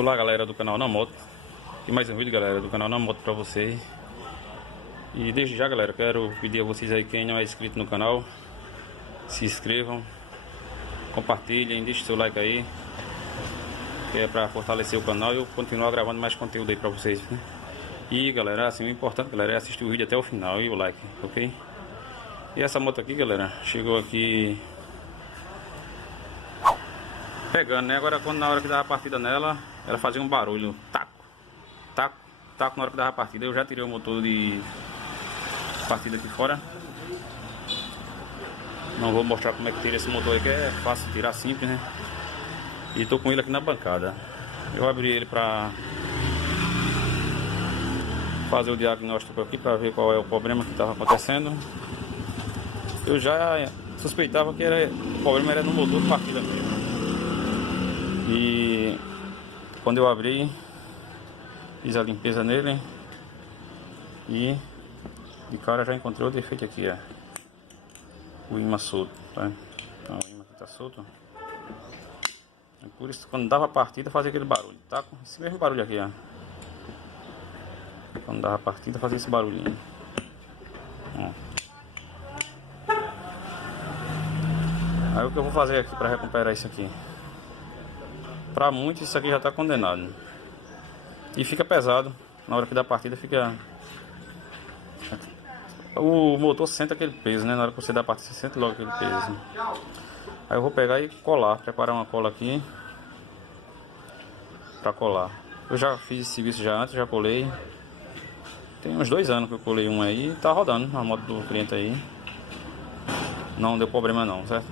Olá, galera do canal Na Moto. E mais um vídeo, galera, do canal Na Moto pra vocês. E desde já, galera, quero pedir a vocês aí, quem não é inscrito no canal, se inscrevam, compartilhem, deixem seu like aí, que é pra fortalecer o canal e eu continuar gravando mais conteúdo aí pra vocês, né? E galera, assim, o importante, galera, é assistir o vídeo até o final e o like, ok? E essa moto aqui, galera, chegou aqui pegando, né? Agora, quando na hora que dava a partida nela, ela fazia um barulho, taco, taco, taco na hora que dava a partida. Eu já tirei o motor de partida aqui fora. Não vou mostrar como é que tira esse motor aí, que é fácil de tirar, simples, né? E tô com ele aqui na bancada. Eu abri ele pra fazer o diagnóstico aqui, pra ver qual é o problema que estava acontecendo. Eu já suspeitava que o problema era no motor de partida mesmo. E quando eu abri, fiz a limpeza nele e de cara já encontrei o defeito aqui, ó. O imã solto, tá? Então o imã aqui tá solto. É por isso que quando dava a partida fazia aquele barulho, tá? Esse mesmo barulho aqui, ó. Quando dava a partida fazia esse barulhinho. Ó. Aí o que eu vou fazer aqui para recuperar isso aqui? Para muitos isso aqui já está condenado. E fica pesado. Na hora que dá a partida fica... O motor sente aquele peso, né? Na hora que você dá a partida você sente logo aquele peso. Aí eu vou pegar e colar. Preparar uma cola aqui para colar. Eu já fiz esse serviço já antes, já colei. Tem uns 2 anos que eu colei um aí. Tá rodando a moto do cliente aí. Não deu problema não, certo?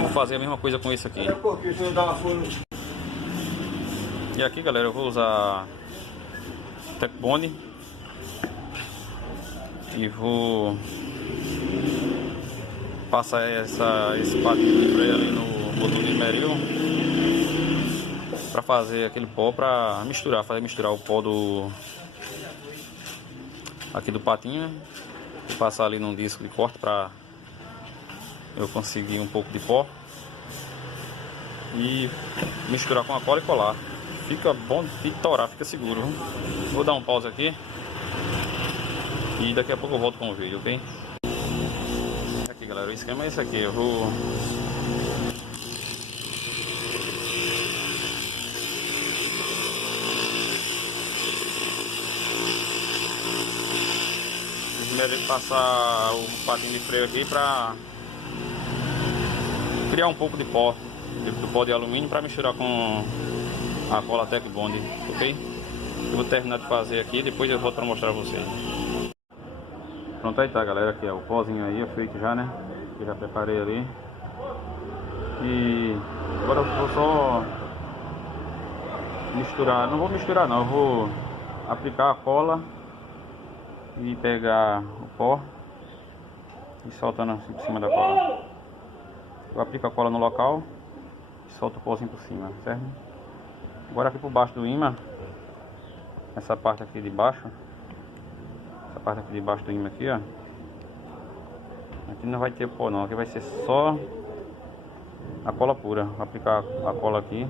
Vou fazer a mesma coisa com esse aqui. E aqui, galera, eu vou usar Tech Bond e vou passar esse padinho de freio ali no motor de meril para fazer aquele pó, para misturar, misturar o pó aqui do patinho, e passar ali num disco de corte para eu conseguir um pouco de pó e misturar com a cola e colar. Fica bom de torar, fica seguro. Vou dar um pause aqui e daqui a pouco eu volto com o vídeo, ok? Aqui, galera, o esquema é esse aqui. Eu vou primeiro passar o patinho de freio aqui para criar um pouco de pó, do pó de alumínio, para misturar com a cola Tech Bond, ok? Eu vou terminar de fazer aqui e depois eu volto para mostrar a vocês. Pronto, aí tá, galera, aqui é o pozinho aí, feito já, né? Eu já preparei ali. E agora eu vou só misturar, não vou misturar não, eu vou aplicar a cola e pegar o pó e soltando assim por cima da cola. Eu aplico a cola no local e solto o pozinho por cima, certo? Agora aqui por baixo do imã, essa parte aqui de baixo, do imã aqui, ó. Aqui não vai ter pó não, aqui vai ser só a cola pura. Vou aplicar a cola aqui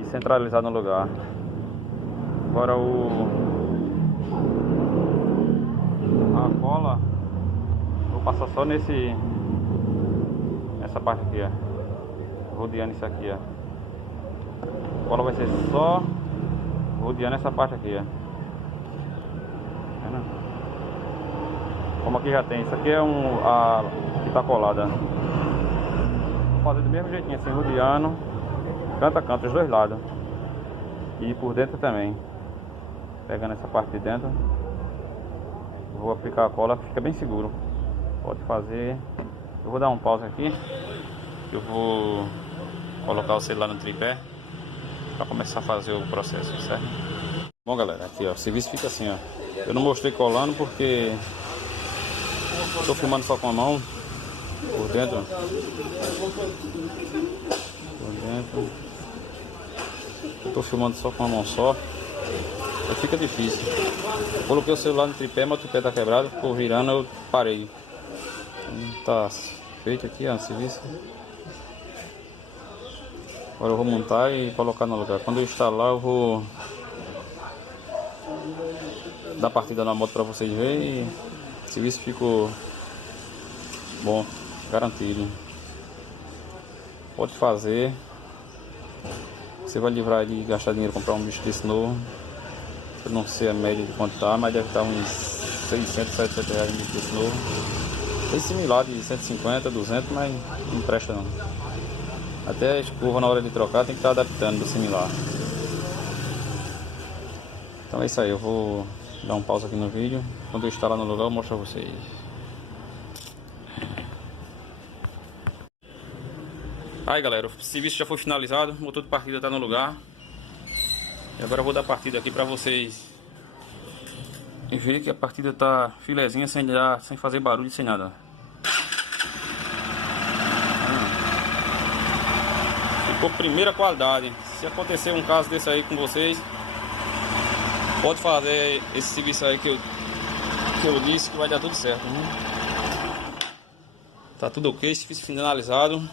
e centralizar no lugar. Agora a cola vou passar só nessa parte aqui, ó, rodeando isso aqui, ó. A cola vai ser só rodeando essa parte aqui, ó. Como aqui já tem, isso aqui é a que tá colada. Vou fazer do mesmo jeitinho, assim, rodeando canto a canto, os dois lados, e por dentro também, pegando essa parte de dentro. Vou aplicar a cola, fica bem seguro. Pode fazer. Eu vou dar um pause aqui. Eu vou colocar o celular no tripé para começar a fazer o processo, certo? Bom, galera, aqui ó, o serviço fica assim, ó. Eu não mostrei colando porque estou filmando só com a mão. Por dentro. Estou filmando só com a mão só. Aí fica difícil. Coloquei o celular no tripé, mas o tripé tá quebrado, ficou virando, eu parei. Tá feito aqui, ó, o serviço. Agora eu vou montar e colocar no lugar. Quando eu instalar, eu vou dar partida na moto para vocês verem. E o serviço ficou bom, garantido. Pode fazer. Você vai livrar de gastar dinheiro comprar um bicho desse novo. Eu não sei a média de quanto tá, mas deve estar uns 600, 700 reais um bicho desse novo. Tem similar de 150, 200, mas não presta não. Até a escova na hora de trocar tem que estar adaptando do similar. Então é isso aí, eu vou dar um pausa aqui no vídeo. Quando eu instalar no lugar eu mostro a vocês. Aí galera, o serviço já foi finalizado, o motor de partida está no lugar. E agora eu vou dar partida aqui para vocês verem que a partida tá filezinha, sem fazer barulho, sem nada. Ficou primeira qualidade. Se acontecer um caso desse aí com vocês, pode fazer esse serviço aí que eu disse, que vai dar tudo certo, né? Tá tudo ok, serviço finalizado.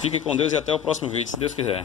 Fiquem com Deus e até o próximo vídeo, se Deus quiser.